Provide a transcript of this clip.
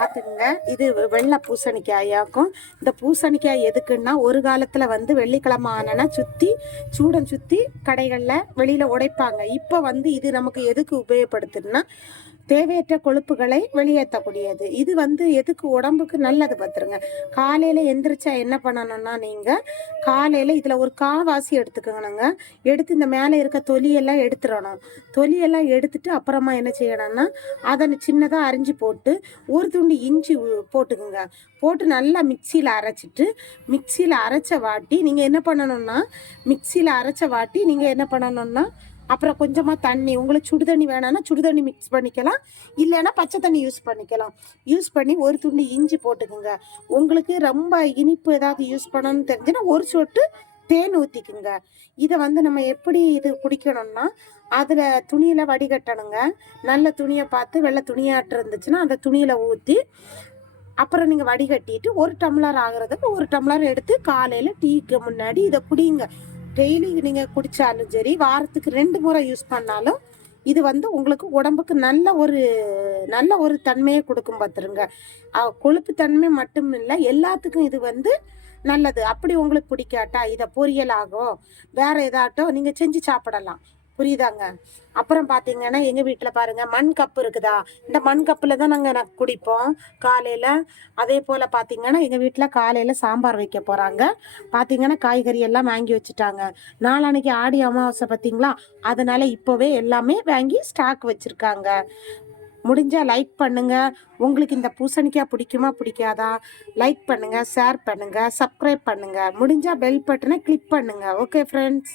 பார்த்துக்குங்க இது வெள்ளை பூசணிக்காயாக்கும் இந்த பூசணிக்காய் எதுக்குன்னா ஒரு காலத்தில் வந்து வெள்ளிக்கிழமை ஆனனா சுற்றி சூடம் சுற்றி கடைகளில் வெளியில் உடைப்பாங்க. இப்போ வந்து இது நமக்கு எதுக்கு உபயோகப்படுத்துன்னா தேவையற்ற கொழுப்புகளை வெளியேற்றக்கூடியது. இது வந்து எதுக்கு? உடம்புக்கு நல்லது பார்த்துருங்க காலையில் எந்திரிச்சா என்ன பண்ணணும்னா நீங்கள் காலையில் இதில் ஒரு காவாசி எடுத்துக்கணுங்க. எடுத்து இந்த மேலே இருக்க தொலியெல்லாம் எடுத்துடணும். தொலியெல்லாம் எடுத்துட்டு அப்புறமா என்ன செய்யணும்னா அதை சின்னதாக அரிஞ்சு போட்டு ஒரு துண்டு இஞ்சி போட்டுக்குங்க. போட்டு நல்லா மிக்சியில் அரைச்சிட்டு மிக்சியில் அரைச்ச வாட்டி நீங்கள் என்ன பண்ணணும்னா மிக்சியில் அரைச்ச வாட்டி நீங்கள் என்ன பண்ணணும்னா அப்புறம் கொஞ்சமாக தண்ணி உங்களுக்கு சுடு தண்ணி வேணாம்னா சுடு தண்ணி மிக்ஸ் பண்ணிக்கலாம். இல்லைன்னா பச்சை தண்ணி யூஸ் பண்ணிக்கலாம். யூஸ் பண்ணி ஒரு துண்டு இஞ்சி போட்டுக்குங்க. உங்களுக்கு ரொம்ப இனிப்பு ஏதாவது யூஸ் பண்ணணும்னு தெரிஞ்சுன்னா ஒரு சொட்டு தேன் ஊற்றிக்குங்க இதை வந்து நம்ம எப்படி இது குடிக்கணும்னா அதில் துணியில் வடிகட்டணுங்க. நல்ல துணியை பார்த்து வெள்ளை துணியாட்டு இருந்துச்சுன்னா அந்த துணியில் ஊற்றி அப்புறம் நீங்கள் வடிகட்டிட்டு ஒரு டம்ளர் ஆகுறதுக்கு ஒரு டம்ளர் எடுத்து காலையில் டீக்கு முன்னாடி இதை குடிங்க. டெய்லி நீங்கள் குடித்தாலும் சரி வாரத்துக்கு ரெண்டு முறை யூஸ் பண்ணாலும் இது வந்து உங்களுக்கு உடம்புக்கு நல்ல ஒரு நல்ல ஒரு தன்மையை கொடுக்கும் பார்த்துருங்க கொழுப்பு தன்மை மட்டும் இல்லை எல்லாத்துக்கும் இது வந்து நல்லது. அப்படி உங்களுக்கு பிடிக்காட்டா இதை பொரியலாகோ வேறு வேற ஏதாட்டும் நீங்கள் செஞ்சு சாப்பிடலாம். புரியுதாங்க? அப்புறம் பார்த்தீங்கன்னா எங்கள் வீட்டில் பாருங்க மண் கப்பு இருக்குதா? இந்த மண் கப்பில் தான் நாங்கள் குடிப்போம். காலையில் அதே போல் பார்த்தீங்கன்னா எங்கள் வீட்டில் காலையில் சாம்பார் வைக்க போகிறாங்க பார்த்தீங்கன்னா காய்கறி எல்லாம் வாங்கி வச்சுட்டாங்க. நாளானைக்கு ஆடி அமாவாசை பார்த்தீங்களா அதனால இப்போவே எல்லாமே வாங்கி ஸ்டாக் வச்சுருக்காங்க. முடிஞ்சா லைக் பண்ணுங்க. உங்களுக்கு இந்த பூசணிக்காய் பிடிக்குமா பிடிக்காதா? லைக் பண்ணுங்க ஷேர் பண்ணுங்க சப்ஸ்கிரைப் பண்ணுங்க. முடிஞ்சா பெல் பட்டனை கிளிக் பண்ணுங்க. Okay friends.